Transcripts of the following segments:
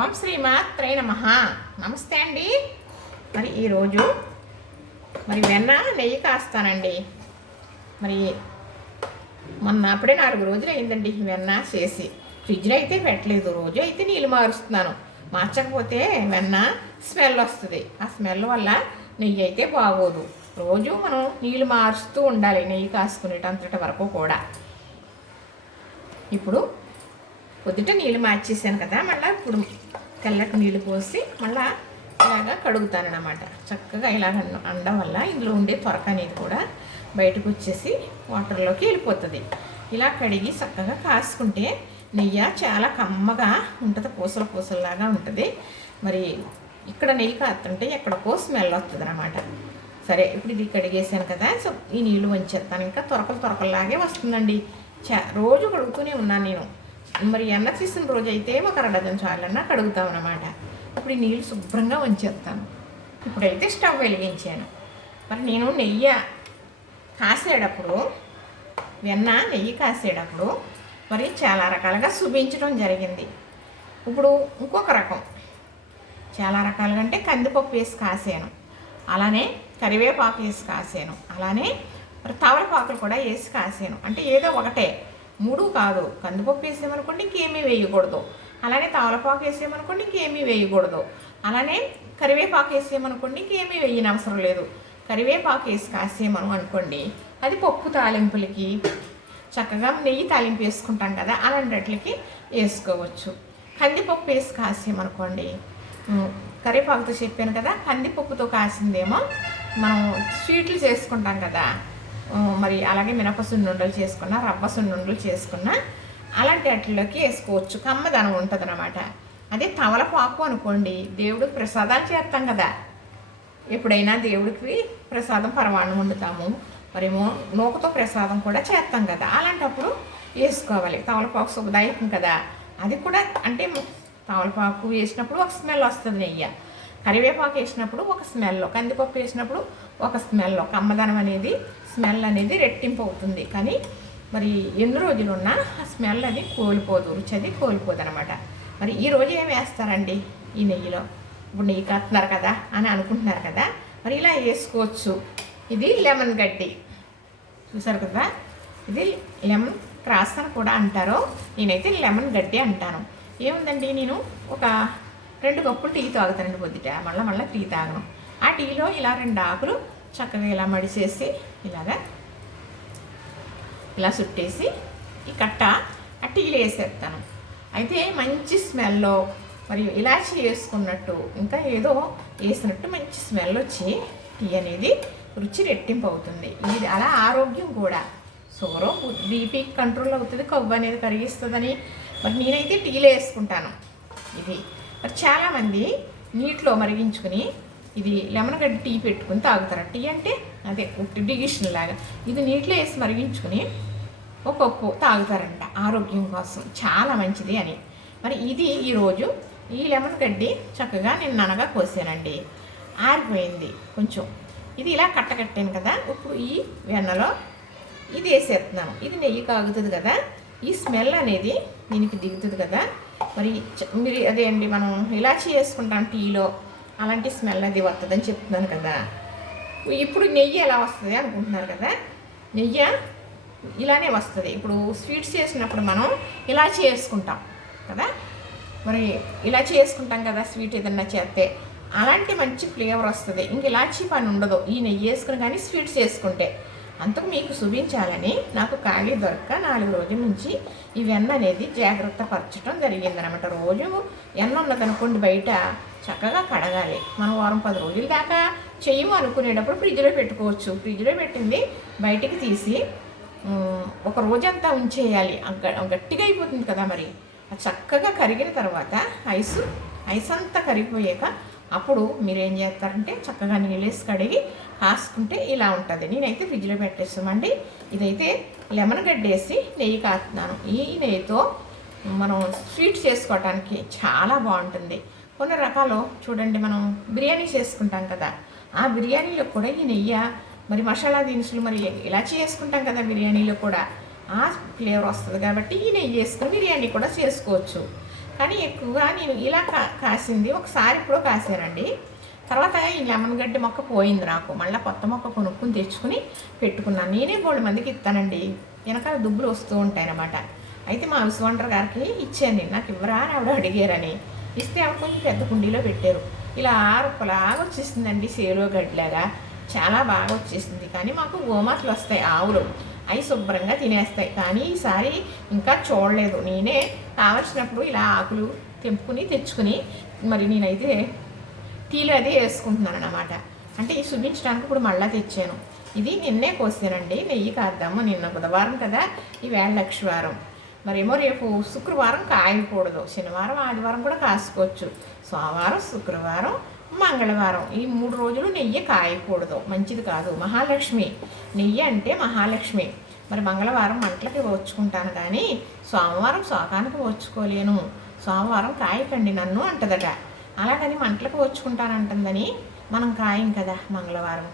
ఓం శ్రీమాత్రే నమ. నమస్తే అండి. మరి ఈరోజు మరి వెన్న నెయ్యి కాస్తానండి. మరి మొన్న అప్పుడే నాలుగు రోజులు అయిందండి వెన్న చేసి. ఫ్రిడ్జ్లో అయితే పెట్టలేదు. రోజు అయితే నీళ్ళు మారుస్తున్నాను. మార్చకపోతే వెన్న స్మెల్ వస్తుంది. ఆ స్మెల్ వల్ల నెయ్యి అయితే బాగోదు. రోజు మనం నీళ్ళు మారుస్తూ ఉండాలి నెయ్యి కాసుకునేటంతటి వరకు కూడా. ఇప్పుడు పొద్దుట నీళ్ళు మార్చేసాను కదా మళ్ళీ ఇప్పుడు తెల్లటి నీళ్ళు పోసి మళ్ళీ ఇలాగా కడుగుతానమాట చక్కగా ఇలాగ అన్న- అనడం వల్ల ఇందులో ఉండే త్వరక అనేది కూడా బయటకు వచ్చేసి వాటర్లోకి వెళ్ళిపోతుంది. ఇలా కడిగి చక్కగా కాసుకుంటే నెయ్యి చాలా కమ్మగా ఉంటుంది పూసల పూసలలాగా ఉంటుంది. మరి ఇక్కడ నెయ్యి కాస్తుంటే ఎక్కడికో స్మెల్ వస్తుంది అనమాట సరే ఇప్పుడు ఇది కడిగేసాను కదా సో ఈ నీళ్ళు వంచేస్తాను. ఇంకా త్వరకలు తొరకల్లాగే వస్తుందండి. చా రోజు కడుగుతూనే ఉన్నాను నేను. మరి ఎన్న తీసిన రోజు అయితే ఒక అరడజన్ చాలన్నా కడుగుతాం అన్నమాట. ఇప్పుడు నీళ్ళు శుభ్రంగా వంచేస్తాను ఇప్పుడైతే స్టవ్ వెలిగించాను. మరి నేను నెయ్యి కాసేటప్పుడు వెన్న నెయ్యి కాసేటప్పుడు మరి చాలా రకాలుగా చూపించడం జరిగింది. ఇప్పుడు ఇంకొక రకం. చాలా రకాలుగా అంటే కందిపప్పు వేసి కాసాను. అలానే కరివేపాకు వేసి కాసాను. అలానే మరి తవలపాకులు కూడా వేసి కాసాను. అంటే ఏదో ఒకటే. మూడు కాదు. కందిపప్పు వేసామనుకోండి ఇంకేమీ వేయకూడదు. అలానే తవలపాకు వేసామనుకోండి ఇంకేమీ వేయకూడదు. అలానే కరివేపాకు వేసామనుకోండి ఇంకేమీ వేయని అవసరం లేదు. కరివేపాకు వేసి కాసేమను అనుకోండి అది పప్పు తాలింపులకి చక్కగా నెయ్యి తాలింపు వేసుకుంటాం కదా అలాంటికి వేసుకోవచ్చు. కందిపప్పు వేసి కాసేమనుకోండి కరివేపాకుతో చెప్పాను కదా కందిపప్పుతో కాసిందేమో మనం స్వీట్లు చేసుకుంటాం కదా మరి అలాగే మినప సున్నుండలు చేసుకున్న రవ్వ సున్నుండలు చేసుకున్న అలాంటి వాటిలోకి వేసుకోవచ్చు. కమ్మదనం ఉంటుంది అనమాట అదే తమలపాకు అనుకోండి దేవుడికి ప్రసాదాలు చేస్తాం కదా. ఎప్పుడైనా దేవుడికి ప్రసాదం పరమాన్నం వండుతాము. మరేమో నూకతో ప్రసాదం కూడా చేస్తాం కదా. అలాంటప్పుడు వేసుకోవాలి. తమలపాకు శుభదాయకం కదా. అది కూడా అంటే తమలపాకు వేసినప్పుడు ఒక స్మెల్ వస్తుంది నెయ్యి. కరివేపాకు వేసినప్పుడు ఒక స్మెల్. కందిపప్పు వేసినప్పుడు ఒక స్మెల్. కమ్మదనం అనేది స్మెల్ అనేది రెట్టింపు అవుతుంది కానీ మరి ఎన్ని రోజులు ఉన్నా ఆ స్మెల్ అది కోల్పోదు రుచి అది కోల్పోదు అనమాట మరి ఈ రోజు ఏం వేస్తారండి ఈ నెయ్యిలో? ఇప్పుడు నెయ్యి కడుతున్నారు కదా అని అనుకుంటున్నారు కదా మరి ఇలా వేసుకోవచ్చు. ఇది లెమన్ గడ్డి. చూసారు కదా? ఇది లెమన్ క్రాస్ అని కూడా అంటారు నేనైతే లెమన్ గడ్డి అంటాను. ఏముందండి నేను ఒక రెండు కప్పులు టీ తాగుతానండి పొద్దుట. మళ్ళీ మళ్ళీ టీ తాగను. ఆ టీలో ఇలా రెండు ఆకులు చక్కగా ఇలా మడిచేసి ఇలాగా ఇలా చుట్టేసి ఈ కట్ట ఆ టీలో వేసేస్తాను. అయితే మంచి స్మెల్లో మరియు ఇలాచి వేసుకున్నట్టు ఇంకా ఏదో వేసినట్టు మంచి స్మెల్ వచ్చి టీ అనేది రుచి రెట్టింపు అవుతుంది. ఇది అలా ఆరోగ్యం కూడా. సోరో బీపీ కంట్రోల్ అవుతుంది కొవ్వు అనేది కరిగిస్తుందని. మరి నేనైతే టీలో వేసుకుంటాను. ఇది. మరి చాలామంది నీటిలో మరిగించుకుని ఇది లెమన్ గడ్డి టీ పెట్టుకుని తాగుతారు. టీ అంటే అదే డిగిషన్ లాగా. ఇది నీటిలో వేసి మరిగించుకుని ఒక కప్పు తాగుతారంట ఆరోగ్యం కోసం. చాలా మంచిది అని. మరి ఇది ఈరోజు ఈ లెమన్ గడ్డి చక్కగా నేను ననగా కోసానండి. ఆరిపోయింది కొంచెం. ఇది ఇలా కట్టకట్టాను కదా. ఇప్పుడు ఈ వెన్నలో ఇది వేసేస్తున్నాను. ఇది నెయ్యి కాగుతుంది కదా. ఈ స్మెల్ అనేది దీనికి దిగుతుంది కదా. మరి మీరు అదే అండి మనం ఇలాచి వేసుకుంటాం టీలో. అలాంటి స్మెల్ అది వస్తుందని చెప్తున్నాను కదా. ఇప్పుడు నెయ్యి ఎలా వస్తుంది అనుకుంటున్నారు కదా? నెయ్యి ఇలానే వస్తుంది. ఇప్పుడు స్వీట్స్ చేసినప్పుడు మనం ఇలా చేసుకుంటాం కదా? మరి ఇలా చేసుకుంటాం కదా స్వీట్ ఏదన్నా చేస్తే? అలాంటి మంచి ఫ్లేవర్ వస్తుంది. ఇంక ఇలాచి పని ఉండదు. ఈ నెయ్యి వేసుకుని కానీ స్వీట్స్ చేసుకుంటే అంతకు మీకు చూపించాలని నాకు ఖాళీ దొరక్క నాలుగు రోజుల నుంచి ఈ వెన్న అనేది జాగ్రత్త పరచడం జరిగిందనమాట. రోజు ఎన్న ఉన్నదనుకోండి బయట చక్కగా కడగాలి. మనం వారం పది రోజుల దాకా చెయ్యము అనుకునేటప్పుడు ఫ్రిడ్జ్లో పెట్టుకోవచ్చు. ఫ్రిడ్జ్లో పెట్టింది బయటికి తీసి ఒక రోజంతా ఉంచేయాలి. గ- గట్టిగా అయిపోతుంది కదా మరి. అది చక్కగా కరిగిన తర్వాత ఐస్ ఐస్ అంతా కరిగిపోయాక అప్పుడు మీరు ఏం చేస్తారంటే చక్కగా నీళ్ళేసి కడిగి కాసుకుంటే ఇలా ఉంటుంది. నేనైతే ఫ్రిడ్జ్లో పెట్టేస్తామండి. ఇదైతే లెమన్ గడ్డేసి నెయ్యి కాస్తున్నాను. ఈ నెయ్యితో మనం స్వీట్ చేసుకోవటానికి చాలా బాగుంటుంది. కొన్ని రకాలు చూడండి మనం బిర్యానీ చేసుకుంటాం కదా. ఆ బిర్యానీలో కూడా ఈ నెయ్యి మరి మసాలా దినుసులు మరి ఇలా చేసుకుంటాం కదా బిర్యానీలో కూడా. ఆ ఫ్లేవర్ వస్తుంది కాబట్టి ఈ నెయ్యి వేసుకుని బిర్యానీ కూడా చేసుకోవచ్చు. కానీ ఎక్కువగా నేను ఇలా కా కాసింది ఒకసారి ఇప్పుడు కాసానండి. తర్వాత ఈ లెమన్ గడ్డి మొక్క పోయింది నాకు. మళ్ళీ కొత్త మొక్క కొనుక్కుని తెచ్చుకుని పెట్టుకున్నాను. నేనే బోల్డ్ మందికి ఇస్తానండి. వెనకాల దుబ్బులు వస్తూ ఉంటాయి అన్నమాట అయితే మా విశ్వంటర్ గారికి ఇచ్చాను నేను. నాకు ఇవ్వరా అని ఆవిడ అడిగారని. ఇస్తే ఆవిడ కొంచెం పెద్ద కుండీలో పెట్టారు. ఇలా ఆరుపలాగా వచ్చేసిందండి సేలో గడ్లాగా చాలా బాగా వచ్చేసింది. కానీ మాకు గోమాతలు వస్తాయి ఆవులు. అవి శుభ్రంగా తినేస్తాయి. కానీ ఈసారి ఇంకా చూడలేదు. నేనే కావలసినప్పుడు ఇలా ఆకులు తెంపుకుని తెచ్చుకుని మరి నేనైతే టీలో అది వేసుకుంటున్నాను అనమాట అంటే ఈ చూపించడానికి ఇప్పుడు మళ్ళీ తెచ్చాను. ఇది నిన్నే కోసానండి. నెయ్యి కాద్దాము. నిన్న బుధవారం కదా. ఈ వేళ లక్షవారం. మరేమో రేపు శుక్రవారం కాయకూడదు. శనివారం ఆదివారం కూడా కాసుకోవచ్చు. సోమవారం శుక్రవారం మంగళవారం. ఈ మూడు రోజులు నెయ్యి కాయకూడదు. మంచిది కాదు. మహాలక్ష్మి. నెయ్యి అంటే మహాలక్ష్మి. మరి మంగళవారం మంటలకి పోచుకుంటాను కానీ సోమవారం శోకానికి పోచుకోలేను. సోమవారం కాయకండి నన్ను అంటదట. అలాగని మంటలకు వచ్చుకుంటానంటుందని మనం కాయం కదా మంగళవారం.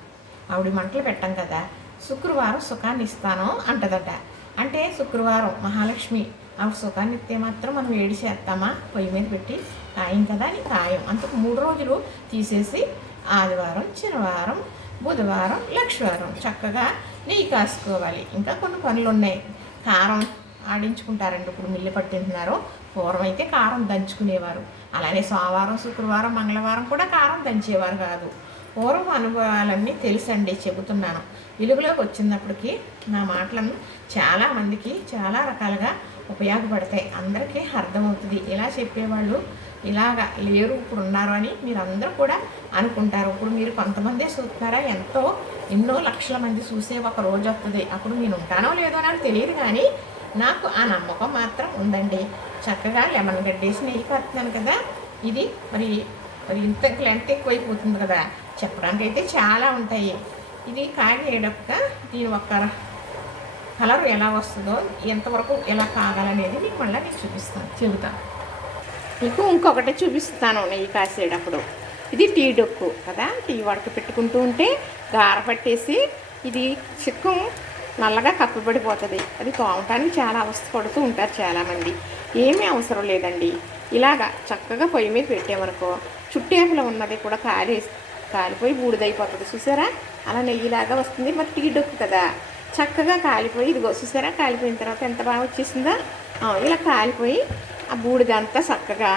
ఆవిడ మంటలు పెట్టాం కదా. శుక్రవారం సుఖాన్ని ఇస్తాను అంటదట. అంటే శుక్రవారం మహాలక్ష్మి ఆ సుఖాన్ని మాత్రం మనం వేడి చేస్తామా? పొయ్యి మీద పెట్టి కాయం కదా అని కాయం అంతకు మూడు రోజులు తీసేసి ఆదివారం శనివారం బుధవారం లక్షవారం చక్కగా నెయ్యి కాసుకోవాలి. ఇంకా కొన్ని పనులు ఉన్నాయి కారం ఆడించుకుంటారండి. ఇప్పుడు మిల్లు పట్టింటున్నారు. పూర్వం అయితే కారం దంచుకునేవారు. అలానే సోమవారం శుక్రవారం మంగళవారం కూడా కారం దంచేవారు కాదు. పూర్వం అనుభవాలన్నీ తెలుసండి. చెబుతున్నాను. వెలుగులోకి వచ్చినప్పటికీ నా మాటలను చాలామందికి చాలా రకాలుగా ఉపయోగపడతాయి. అందరికీ అర్థమవుతుంది. ఇలా చెప్పేవాళ్ళు ఇలాగా లేరు ఇప్పుడు ఉన్నారు అని మీరు అందరూ కూడా అనుకుంటారు. ఇప్పుడు మీరు కొంతమందే చూస్తున్నారా ఎంతో ఎన్నో లక్షల మంది చూసే ఒక రోజు వస్తుంది అప్పుడు నేను ఉంటానో లేదో నాకు తెలియదు కానీ నాకు ఆ నమ్మకం మాత్రం ఉందండి. చక్కగా లెమన్ గడ్డేసి నెయ్యి కడుతున్నాను కదా? ఇది మరి మరి ఇంత లెంత్ ఎక్కువైపోతుంది కదా? చెప్పడానికి అయితే చాలా ఉంటాయి. ఇది కాగేటప్పుడు దీని ఒక కలర్ ఎలా వస్తుందో ఎంతవరకు ఎలా కాగాలనేది మీకు మళ్ళీ నేను చూపిస్తాను. చెబుతాను మీకు ఇంకొకటి చూపిస్తాను నెయ్యి కాసేటప్పుడు. ఇది టీ డొక్కు కదా టీ వడక పెట్టుకుంటూ ఉంటే గార పట్టేసి ఇది చిక్కం నల్లగా కప్పబడిపోతుంది. అది తోమటానికి చాలా అవస్థ పడుతూ ఉంటారు చాలామంది. ఏమీ అవసరం లేదండి. ఇలాగా చక్కగా పొయ్యి మీద పెట్టామనుకో చుట్టేపులో ఉన్నది కూడా కాలి కాలిపోయి బూడిదైపోతుంది. చూసారా? అలా నెయ్యిలాగా వస్తుంది. మరి టీ డొక్కు కదా. చక్కగా కాలిపోయి ఇదిగో చూసారా కాలిపోయిన తర్వాత ఎంత బాగా వచ్చేసిందో? ఇలా కాలిపోయి ఆ బూడిదంతా చక్కగా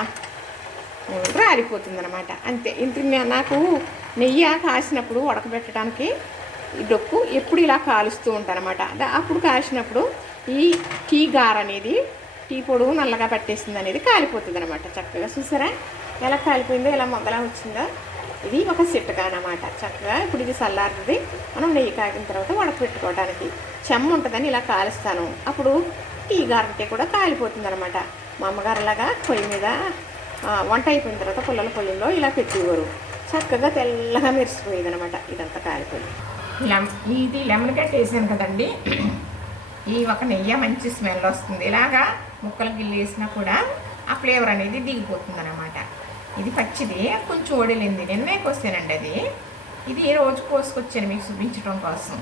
రాలిపోతుంది అనమాట అంతే. ఇంత నాకు నెయ్యి కాసినప్పుడు ఉడకబెట్టడానికి ఈ డొక్కు ఎప్పుడు ఇలా కాలుస్తూ ఉంటానమాట అప్పుడు కాల్చినప్పుడు ఈ టీ గార అనేది టీ పొడుగు నల్లగా పట్టేసింది అనేది కాలిపోతుంది అనమాట చక్కగా. చూసారా? ఎలా కాలిపోయిందో ఎలా మొగ్గలా వచ్చిందో? ఇది ఒక సిట్టగా అనమాట చక్కగా ఇప్పుడు ఇది చల్లారుతుంది. మనం నెయ్యి కాగిన తర్వాత ఉడకబెట్టుకోవడానికి చెమ్మ ఉంటుందని ఇలా కాలుస్తాను. అప్పుడు టీ గారంటే కూడా కాలిపోతుంది అనమాట మా అమ్మగారులాగా పొయ్యి మీద వంట అయిపోయిన తర్వాత పుల్లల పొయ్యిలో ఇలా పెట్టేవారు. చక్కగా తెల్లగా మెరిసిపోయేది అనమాట ఇదంతా కాలిపోయి లెమ్ ఇది లెమన్ కట్ వేసాను కదండి. ఈ ఒక నెయ్యి మంచి స్మెల్ వస్తుంది. ఇలాగా ముక్కలు గిల్లి వేసినా కూడా ఆ ఫ్లేవర్ అనేది దిగిపోతుంది అనమాట ఇది పచ్చిది కొంచెం ఓడిలింది నిన్నే కోసానండి అది. ఇది రోజు కోసుకొచ్చాను మీకు చూపించడం కోసం?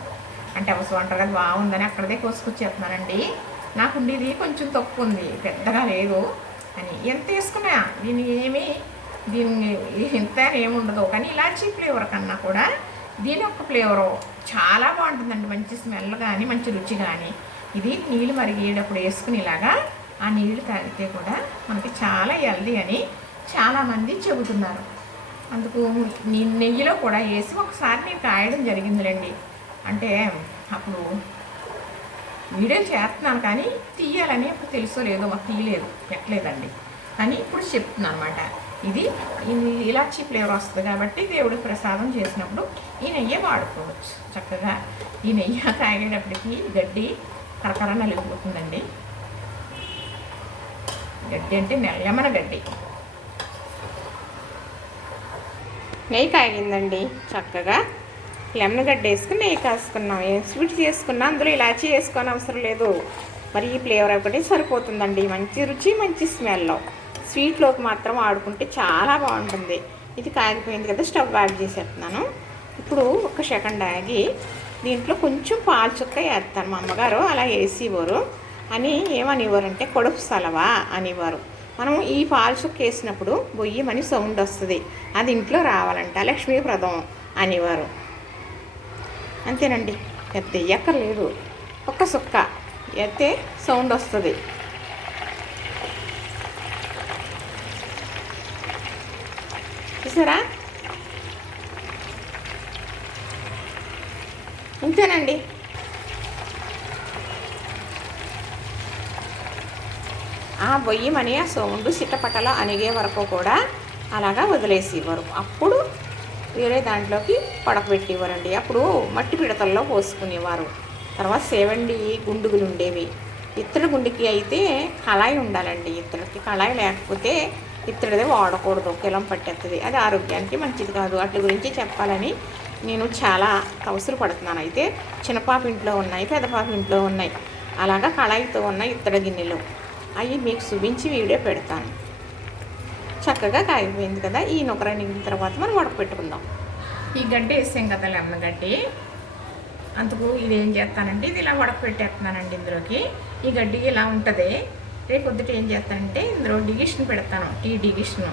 అంటే అవసరం అంటారు కదా బాగుందని అక్కడదే కోసుకొచ్చేస్తున్నానండి. నాకు ఉండేది కొంచెం తక్కువ ఉంది పెద్దగా లేదు అని. ఎంత వేసుకున్నా దీని ఏమి దీన్ని ఇంత ఏముండదు కానీ ఇలాచీ ఫ్లేవర్ కన్నా కూడా దీని యొక్క ఫ్లేవరు చాలా బాగుంటుందండి. మంచి స్మెల్ కానీ మంచి రుచి కానీ. ఇది నీళ్ళు మరిగేటప్పుడు వేసుకుని ఇలాగా ఆ నీళ్ళు తాగితే కూడా మనకి చాలా హెల్దీ అని చాలామంది చెబుతున్నారు. అందుకు నీ నెయ్యిలో కూడా వేసి ఒకసారి నేను కాయడం జరిగిందిలేండి. అంటే అప్పుడు వీడియో చేస్తున్నాను కానీ తీయాలని అప్పుడు తెలుసో లేదో మాకు తీయలేదు పెట్టలేదండి. కానీ ఇప్పుడు చెప్తున్నాను అనమాట ఇది ఇది ఇలాచీ ఫ్లేవర్ వస్తుంది కాబట్టి దేవుడికి ప్రసాదం చేసినప్పుడు ఈ నెయ్యి వాడుకోవచ్చు. చక్కగా ఈ నెయ్యి తాగేటప్పటికి గడ్డి కరకర నలిగిపోతుందండి. గడ్డి అంటే నెల్లమన గడ్డి. నెయ్యి కాగిందండి. చక్కగా లెమన్ గడ్డ వేసుకుని నెయ్యి కాసుకున్నాం. ఏం స్వీట్ చేసుకున్నా అందులో ఇలాచీ వేసుకొని అవసరం లేదు. మరి ఈ ఫ్లేవర్ ఒకటి సరిపోతుందండి. మంచి రుచి మంచి స్మెల్. స్వీట్లోకి మాత్రం ఆడుకుంటే చాలా బాగుంటుంది. ఇది కాగిపోయింది కదా స్టవ్ యాడ్ చేసేస్తున్నాను. ఇప్పుడు ఒక సెకండ్ ఆగి దీంట్లో కొంచెం పాలు చుక్క వేస్తాను మా అమ్మగారు. అలా వేసేవారు. అని ఏమనివ్వరు అంటే కొడుపు సలవా అనేవారు. మనం ఈ ఫాల్స్ వేసినప్పుడు బొయ్యమని సౌండ్ వస్తుంది. అది ఇంట్లో రావాలంట. లక్ష్మీప్రదం అనేవారు అంతేనండి. పెద్ద ఎక్కర్లేదు. ఒక్క సుక్క ఎత్తే సౌండ్ వస్తుంది. చూసారా? ఇంతేనండి. ఆ బొయ్యమని ఆ సౌండ్ సిట్టపట్టలో అనిగే వరకు కూడా అలాగా వదిలేసేవారు. అప్పుడు వేరే దాంట్లోకి పడకబెట్టేవారండి. అప్పుడు మట్టి పిడతల్లో పోసుకునేవారు. తర్వాత సేవండి గుండుగులు ఉండేవి. ఇత్తడి గుండికి అయితే కళాయి ఉండాలండి. ఇత్తడికి కళాయి లేకపోతే ఇత్తడిదే వాడకూడదు. కిలం పట్టేస్తుంది అది ఆరోగ్యానికి మంచిది కాదు. వాటి గురించి చెప్పాలని నేను చాలా అవసరం పడుతున్నాను. అయితే చిన్నపాప ఇంట్లో ఉన్నాయి పెద్దపాప ఇంట్లో ఉన్నాయి. అలాగా కళాయితో ఉన్న ఇత్తడి గిన్నెలు. అవి మీకు చూపించి వీడియో పెడతాను. చక్కగా కాగిపోయింది కదా ఈ నొకర నిగిన తర్వాత మనం ఉడకపెట్టుకుందాం. ఈ గడ్డి వేసాం కదా లెమ్మ గడ్డి. అందుకు ఇది ఏం చేస్తానంటే ఇది ఇలా ఉడకపెట్టేస్తున్నానండి ఇందులోకి. ఈ గడ్డి ఇలా ఉంటుంది. రేపు పొద్దుట ఏం చేస్తానంటే ఇందులో డిగిషన్ పెడతాను టీ డిగిషన్.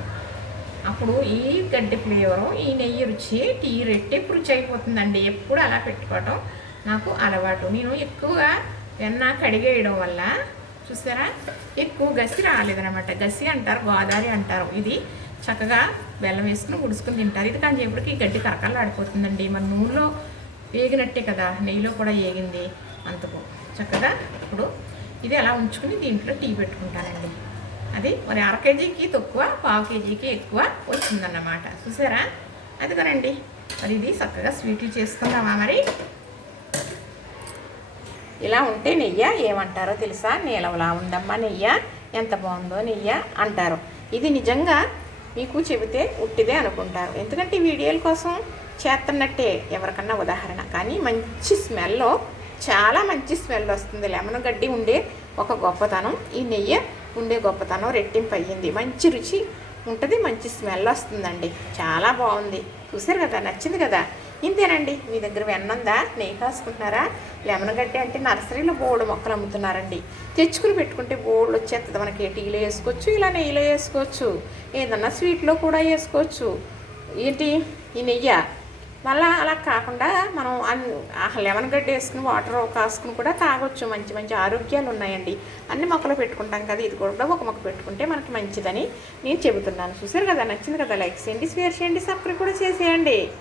అప్పుడు ఈ గడ్డి ఫ్లేవరు ఈ నెయ్యి రుచి టీ రెట్టి రుచి అయిపోతుందండి ఎప్పుడు అలా పెట్టుకోవటం నాకు అలవాటు. నేను ఎక్కువగా వెన్న కడిగేయడం వల్ల చూసారా? ఎక్కువ గసి రాలేదనమాట గసి అంటారు గోదావరి అంటారు. ఇది చక్కగా బెల్లం వేసుకుని ఉడుచుకుని తింటారు. ఇది కానీ ఎప్పటికీ గడ్డి కరకాలు ఆడిపోతుందండి. మన నూనెలో వేగినట్టే కదా. నెయ్యిలో కూడా వేగింది అంతకు. చక్కగా ఇప్పుడు ఇది అలా ఉంచుకుని దీంట్లో టీ పెట్టుకుంటానండి. అది మరి అర కేజీకి తక్కువ పావు కేజీకి ఎక్కువ వచ్చిందన్నమాట చూసారా? అదిగోనండి మరి ఇది చక్కగా స్వీట్లు చేసుకుందామా మరి? ఇలా ఉంటే నెయ్య? ఏమంటారో తెలుసా? నీలవలా ఉందమ్మా నెయ్య? ఎంత బాగుందో నెయ్య? అంటారు. ఇది నిజంగా మీకు చెబితే ఉట్టిదే అనుకుంటారు. ఎందుకంటే వీడియోల కోసం చేస్తున్నట్టే ఎవరికన్నా ఉదాహరణ. కానీ మంచి స్మెల్లో చాలా మంచి స్మెల్ వస్తుంది. లెమన్ గడ్డి ఉండే ఒక గొప్పతనం ఈ నెయ్యి ఉండే గొప్పతనం రెట్టింపు అయ్యింది. మంచి రుచి ఉంటుంది మంచి స్మెల్ వస్తుందండి. చాలా బాగుంది. చూసారు కదా? నచ్చింది కదా? ఇంతేనండి. మీ దగ్గర వెన్నందా? నెయ్యి కాసుకుంటున్నారా లెమన్ గడ్డి అంటే నర్సరీలో బోర్డు మొక్కలు అమ్ముతున్నారండి. తెచ్చుకుని పెట్టుకుంటే బోల్డ్ వచ్చేస్తుంది మనకి టీలో వేసుకోవచ్చు ఇలా నెయ్యిలో వేసుకోవచ్చు. ఏదన్నా స్వీట్లో కూడా వేసుకోవచ్చు. ఏంటి? ఈ నెయ్యి. మళ్ళీ అలా కాకుండా మనం లెమన్ గడ్డి వేసుకుని వాటర్ కాసుకుని కూడా తాగొచ్చు. మంచి మంచి ఆరోగ్యాలు ఉన్నాయండి. అన్ని మొక్కలు పెట్టుకుంటాం కదా. ఇది కూడా ఒక మొక్క పెట్టుకుంటే మనకి మంచిదని నేను చెబుతున్నాను. చూసారు కదా? నచ్చింది కదా? లైక్ చేయండి షేర్ చేయండి సబ్స్క్రైబ్ కూడా చేసేయండి.